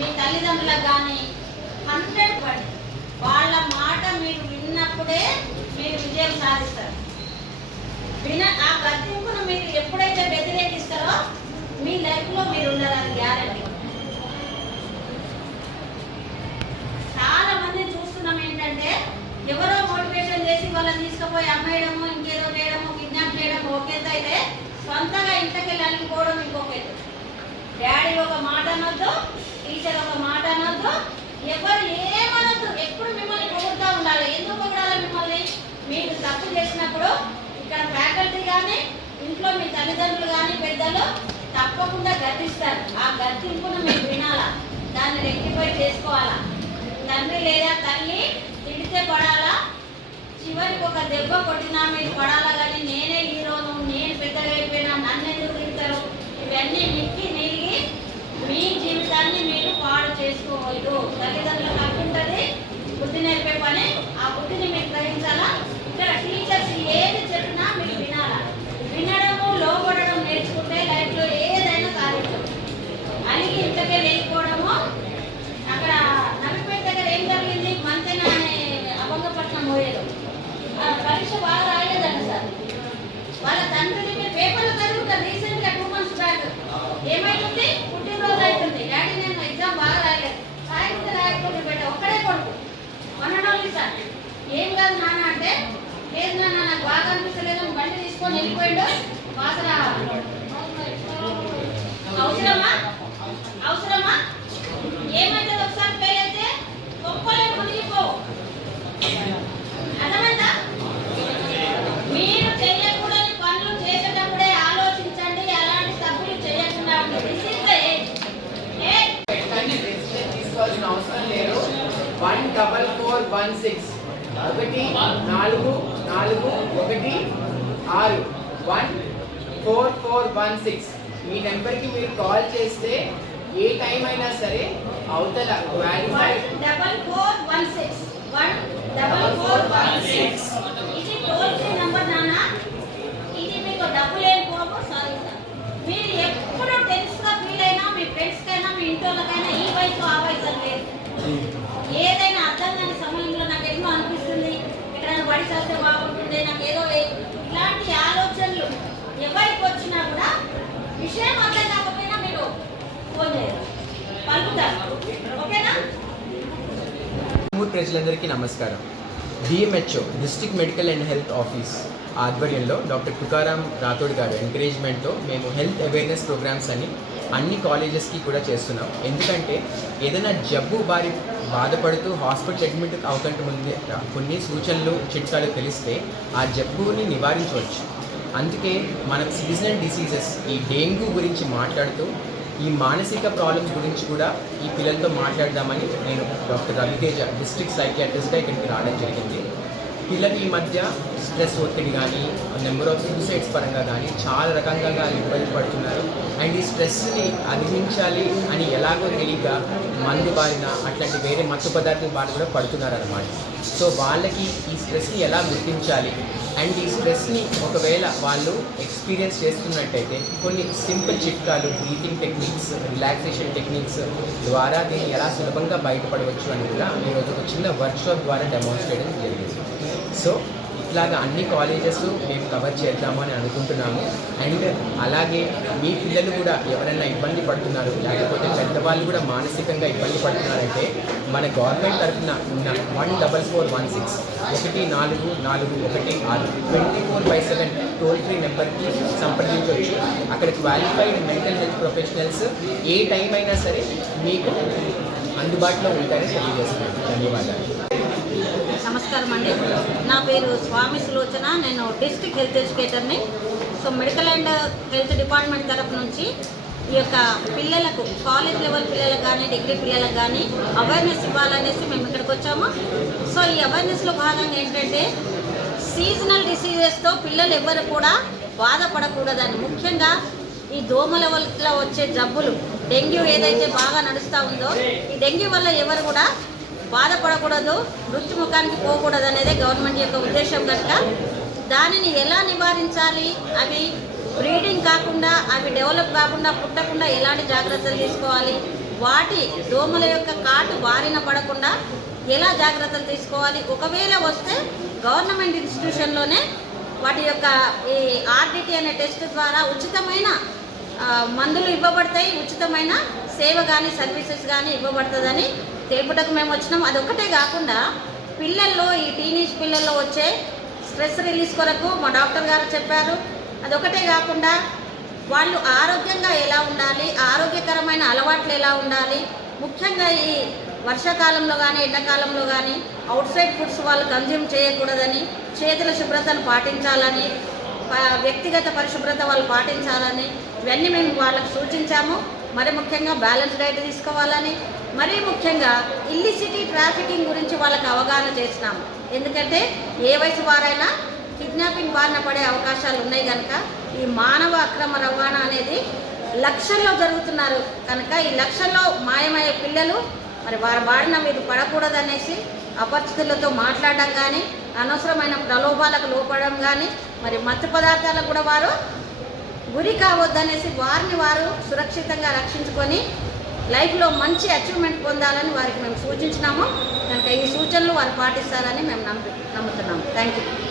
మీ తల్లిదండ్రులకు కానీ హండ్రెడ్ పడి వాళ్ళ మాట మీరు విన్నప్పుడే మీరు విజయం సాధిస్తారు విన ఆ గతింపును మీరు ఎప్పుడైతే వ్యతిరేకిస్తారో మీ లైఫ్లో మీరు ఉండాలని గ్యారంటీ చాలా మంది చూస్తున్నాం ఏంటంటే ఎవరో మోటివేషన్ చేసి వాళ్ళని తీసుకుపోయి అమ్మేయడము ఇంకేదో చేయడము కిడ్నాప్ చేయడం ఓకే అయితే సొంతగా ఇంట్లోకి వెళ్ళాలని ఇంకొక డాడీ ఒక మాట అనొద్దు టీచర్ ఒక మాట అనద్దు ఎవరు ఏమనద్దు ఎప్పుడు మిమ్మల్ని పొగుడుతూ ఉండాలి ఎందుకు పొగడాలి మిమ్మల్ని మీరు తప్పు చేసినప్పుడు ఇక్కడ ఫ్యాకల్టీ కానీ ఇంట్లో మీ తల్లిదండ్రులు కానీ పెద్దలు తప్పకుండా గర్తిస్తారు ఆ గర్తింపును మీరు వినాలా దాన్ని రెక్టిఫై చేసుకోవాలా తండ్రి లేదా తల్లి తిడితే పడాలా చివరికి ఒక దెబ్బ కొట్టినా మీరు పడాలా కానీ నేనే హీరోను నేను పెద్దగా అయిపోయినా నన్ను ఎందుకు తీసుకొని వెళ్ళిపోయాడు వాసన అవసరమా అవసరమా ఏమైతుంది ఒకసారి ఫెయిల్ అయితే ఒక్కలే తీసుకోవాల్సిన అవసరం లేదు one double four one six ఒకటి నాలుగు నాలుగు ఒకటి ఆరు one four four one six ఈ నెంబర్కి మీరు కాల్ చేస్తే ఏ టైం అయినా సరే అవతల double four one six one double four one six toll మీరు ఎప్పుడు ఫీల్ అయినా మీ మీ ఈ ఏదైనా అర్థం కాని సమయంలో నాకు ఎన్నో అనిపిస్తుంది ఇక్కడ పడి చేస్తే బాగుంటుంది నాకు ఏదో విషయం అర్థం కాకపోయినా మీరు ఫోన్ ప్రజలందరికీ నమస్కారం DMHO district medical and health office ఆధ్వర్యంలో డాక్టర్ తుకారాం రాథోడ్ గారు ఎంకరేజ్మెంట్తో మేము హెల్త్ అవేర్నెస్ ప్రోగ్రామ్స్ అని అన్ని కాలేజెస్కి కూడా చేస్తున్నాం ఎందుకంటే ఏదైనా జబ్బు బారి బాధపడుతూ హాస్పిటల్ అడ్మిట్ అవుతుంటే ముందే కొన్ని సూచనలు చిట్కాలు తెలిస్తే ఆ జబ్బుని నివారించవచ్చు అందుకే మనం సీజనల్ డిసీజెస్ ఈ డెంగ్యూ గురించి మాట్లాడుతూ ఈ మానసిక ప్రాబ్లమ్స్ గురించి కూడా ఈ పిల్లలతో మాట్లాడదామని నేను డాక్టర్ రవితేజ డిస్ట్రిక్ట్ సైకియాట్రిస్ట్గా ఇక్కడికి రావడం జరిగింది పిల్లలు ఈ మధ్య స్ట్రెస్ ఒత్తిడి కానీ నెంబర్ ఆఫ్ సూసైడ్స్ పరంగా కానీ చాలా రకంగా ఇబ్బంది పడుతున్నారు అండ్ ఈ స్ట్రెస్ని అధిగమించాలి అని ఎలాగో తెలియక మందు బారిన అట్లాంటి వేరే మత్తు పదార్థం బారిన కూడా పడుతున్నారు అనమాట సో వాళ్ళకి ఈ స్ట్రెస్ని ఎలా గుర్తించాలి అండ్ ఈ స్ట్రెస్ని ఒకవేళ వాళ్ళు ఎక్స్పీరియన్స్ చేస్తున్నట్టయితే కొన్ని సింపుల్ చిట్కాలు బ్రీతింగ్ టెక్నిక్స్ రిలాక్సేషన్ టెక్నిక్స్ ద్వారా దీన్ని ఎలా సులభంగా బయటపడవచ్చు అని కూడా ఈరోజు ఒక చిన్న వర్క్షాప్ ద్వారా డెమాన్స్ట్రేట్ చేయడం జరిగింది సో ఇట్లాగా అన్ని కాలేజెస్ మేము కవర్ చేద్దామని అనుకుంటున్నాము అండ్ అలాగే మీ పిల్లలు కూడా ఎవరైనా ఇబ్బంది పడుతున్నారు లేకపోతే పెద్దవాళ్ళు కూడా మానసికంగా ఇబ్బంది పడుతున్నారంటే మన గవర్నమెంట్ తరఫున ఉన్న one double four one six ఒకటి నాలుగు నాలుగు ఒకటి ఆరు twenty four by seven toll free నెంబర్కి సంప్రదించవచ్చు అక్కడ క్వాలిఫైడ్ మెంటల్ హెల్త్ ప్రొఫెషనల్స్ ఏ టైం అయినా సరే మీకు అందుబాటులో ఉంటారని తెలియజేస్తున్నారు ధన్యవాదాలు నమస్కారం అండి నా పేరు స్వామి సులోచన నేను district health ఎడ్యుకేటర్ని so medical and health department తరఫు నుంచి ఈ యొక్క పిల్లలకు కాలేజ్ లెవెల్ పిల్లలకు కానీ డిగ్రీ పిల్లలకు కానీ అవేర్నెస్ ఇవ్వాలనేసి మేము ఇక్కడికి వచ్చాము సో ఈ అవేర్నెస్లో భాగంగా ఏంటంటే సీజనల్ డిసీజెస్తో పిల్లలు ఎవరు కూడా బాధపడకూడదని ముఖ్యంగా ఈ దోమల వల్ల వచ్చే జబ్బులు డెంగ్యూ ఏదైతే బాగా నడుస్తూ ఉందో ఈ డెంగ్యూ వల్ల ఎవరు కూడా బాధపడకూడదు మృత్యుముఖానికి పోకూడదు అనేదే గవర్నమెంట్ యొక్క ఉద్దేశం కనుక దానిని ఎలా నివారించాలి అవి బ్రీడింగ్ కాకుండా అవి డెవలప్ కాకుండా పుట్టకుండా ఎలాంటి జాగ్రత్తలు తీసుకోవాలి వాటి దోమల యొక్క కాటు బారిన పడకుండా ఎలా జాగ్రత్తలు తీసుకోవాలి ఒకవేళ వస్తే గవర్నమెంట్ ఇన్స్టిట్యూషన్లోనే వాటి యొక్క ఈ ఆర్డిటీ అనే టెస్ట్ ద్వారా ఉచితమైన మందులు ఇవ్వబడతాయి ఉచితమైన సేవ కానీ సర్వీసెస్ కానీ ఇవ్వబడుతుందని తెలుపుటకు మేము వచ్చినాం అదొక్కటే కాకుండా పిల్లల్లో ఈ టీనేజ్ పిల్లల్లో వచ్చే స్ట్రెస్ రిలీజ్ కొరకు మా డాక్టర్ గారు చెప్పారు అదొకటే కాకుండా వాళ్ళు ఆరోగ్యంగా ఎలా ఉండాలి ఆరోగ్యకరమైన అలవాట్లు ఎలా ఉండాలి ముఖ్యంగా ఈ వర్షాకాలంలో కానీ ఎండాకాలంలో కానీ అవుట్ సైడ్ ఫుడ్స్ వాళ్ళు కన్జ్యూమ్ చేయకూడదని చేతుల శుభ్రతను పాటించాలని వ్యక్తిగత పరిశుభ్రత వాళ్ళు పాటించాలని ఇవన్నీ మేము వాళ్ళకు సూచించాము మరి ముఖ్యంగా బ్యాలెన్స్ డైట్ తీసుకోవాలని మరీ ముఖ్యంగా ఇల్లిసిటీ ట్రాఫికింగ్ గురించి వాళ్ళకి అవగాహన చేసినాము ఎందుకంటే ఏ వయసు వారైనా కిడ్నాపింగ్ బారిన పడే అవకాశాలు ఉన్నాయి కనుక ఈ మానవ అక్రమ రవాణా అనేది లక్షల్లో జరుగుతున్నారు కనుక ఈ లక్షల్లో మాయమయ్యే పిల్లలు మరి వారి బారిన మీరు పడకూడదనేసి అపరిస్థితులతో మాట్లాడడం కానీ అనవసరమైన ప్రలోభాలకు లోపడడం కానీ మరి మత్తు పదార్థాలకు కూడా వారు గురి కావద్దనేసి వారిని వారు సురక్షితంగా రక్షించుకొని లైఫ్లో మంచి అచీవ్మెంట్ పొందాలని వారికి మేము సూచించినాము కనుక ఈ సూచనలు వారు పాటిస్తారని మేము నమ్ము నమ్ముతున్నాము థ్యాంక్ యూ